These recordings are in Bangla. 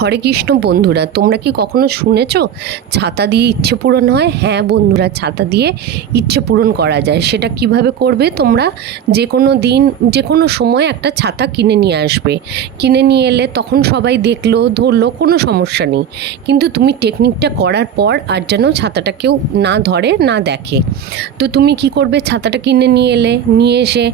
হরে কৃষ্ণ বন্ধুরা, তোমরা কি কখনো শুনেছ? ছাতা দিয়ে ইচ্ছে পূরণ হয়? হ্যাঁ বন্ধুরা, ছাতা দিয়ে ইচ্ছে পূরণ করা যায়। সেটা কীভাবে করবে তোমরা? যে কোনো দিন যে কোনো সময় একটা ছাতা কিনে নিয়ে আসবে। কিনে নিয়ে এলে তখন সবাই দেখল, ধরলো, কোনো সমস্যা নেই। কিন্তু তুমি টেকনিকটা করার পর আর যেন ছাতাটা কেউ না ধরে, না দেখে। তো তুমি কি করবে? ছাতাটা কিনে নিয়ে এলে, নিয়ে এসে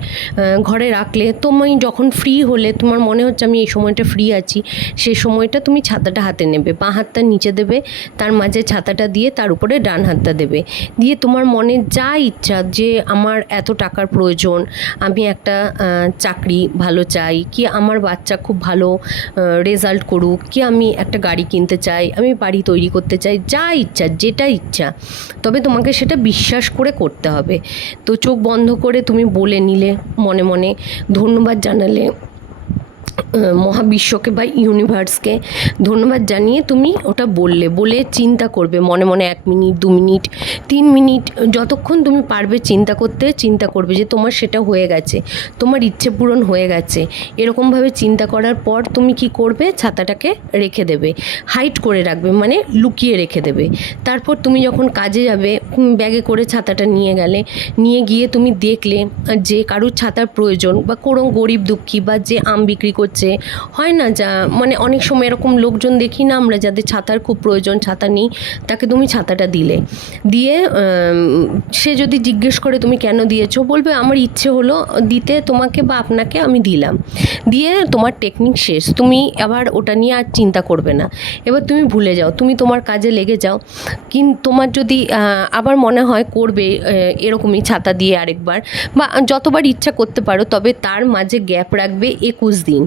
ঘরে রাখলে তোমায় যখন ফ্রি হলে, তোমার মনে হচ্ছে আমি এই সময়টা ফ্রি আছি, সেই সময়টা তুমি ছাতাটা হাতে নেবে বাঁ হাতটা নিচে দেবে, তার মাঝে ছাতাটা দিয়ে তার উপরে ডান হাতটা দেবে। দিয়ে তোমার মনে যা ইচ্ছা যে আমার এত টাকার প্রয়োজন, আমি একটা চাকরি ভালো চাই, কি আমার বাচ্চা খুব ভালো রেজাল্ট করুক, কি আমি একটা গাড়ি কিনতে চাই, আমি বাড়ি তৈরি করতে চাই, যা ইচ্ছা, যেটা ইচ্ছা। তবে তোমাকে সেটা বিশ্বাস করে করতে হবে। তো চোখ বন্ধ করে তুমি বলে নিলে মনে মনে, ধন্যবাদ জানালে মহাবিশ্বকে বা ইউনিভার্সকে ধন্যবাদ জানিয়ে তুমি ওটা বললে, বলে চিন্তা করবে মনে মনে এক মিনিট, দু মিনিট, তিন মিনিট, যতক্ষণ তুমি পারবে চিন্তা করতে, চিন্তা করবে যে তোমার সেটা হয়ে গেছে, তোমার ইচ্ছে পূরণ হয়ে গেছে। এরকমভাবে চিন্তা করার পর তুমি কি করবে? ছাতাটাকে রেখে দেবে, হাইট করে রাখবে মানে লুকিয়ে রেখে দেবে। তারপর তুমি যখন কাজে যাবে ব্যাগে করে ছাতাটা নিয়ে গেলে, নিয়ে গিয়ে তুমি দেখলে যে কারুর ছাতার প্রয়োজন বা কোনো গরিব দুঃখী বা যে আম বিক্রি করছে হয় না যা মানে অনেক সময় এরকম লোকজন দেখি না আমরা যাদের ছাতার খুব প্রয়োজন, ছাতা নেই, তাকে তুমি ছাতাটা দিলে। দিয়ে সে যদি জিজ্ঞেস করে তুমি কেন দিয়েছ, বলবে আমার ইচ্ছে হলো দিতে তোমাকে বা আপনাকে আমি দিলাম। দিয়ে তোমার টেকনিক শেষ। তুমি আবার ওটা নিয়ে আর চিন্তা করবে না। এবার তুমি ভুলে যাও, তুমি তোমার কাজে লেগে যাও। কিন্তু তোমার যদি আবার মনে হয় করবে এরকমই ছাতা দিয়ে আরেকবার, বা যতবার ইচ্ছা করতে পারো, তবে তার মাঝে গ্যাপ রাখবে একুশ দিন।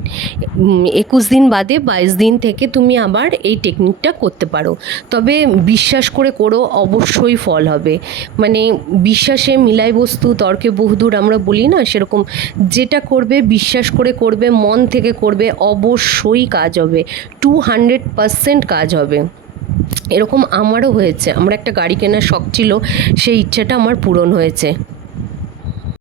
একুশ দিন বাদে বাইশ দিন থেকে তুমি আবার এই টেকনিকটা করতে পারো। তবে বিশ্বাস করে করো, অবশ্যই ফল হবে। মানে বিশ্বাসে মিলাই বস্তু, তর্কে বহুদূর আমরা বলি না, সেরকম যেটা করবে, বিশ্বাস করে করবে, মন থেকে করবে, অবশ্যই কাজ হবে। টু হান্ড্রেড পারসেন্ট কাজ হবে। এরকম আমারও হয়েছে। আমার একটা গাড়ি কেনার শখ ছিল, সেই ইচ্ছাটা আমার পূরণ হয়েছে।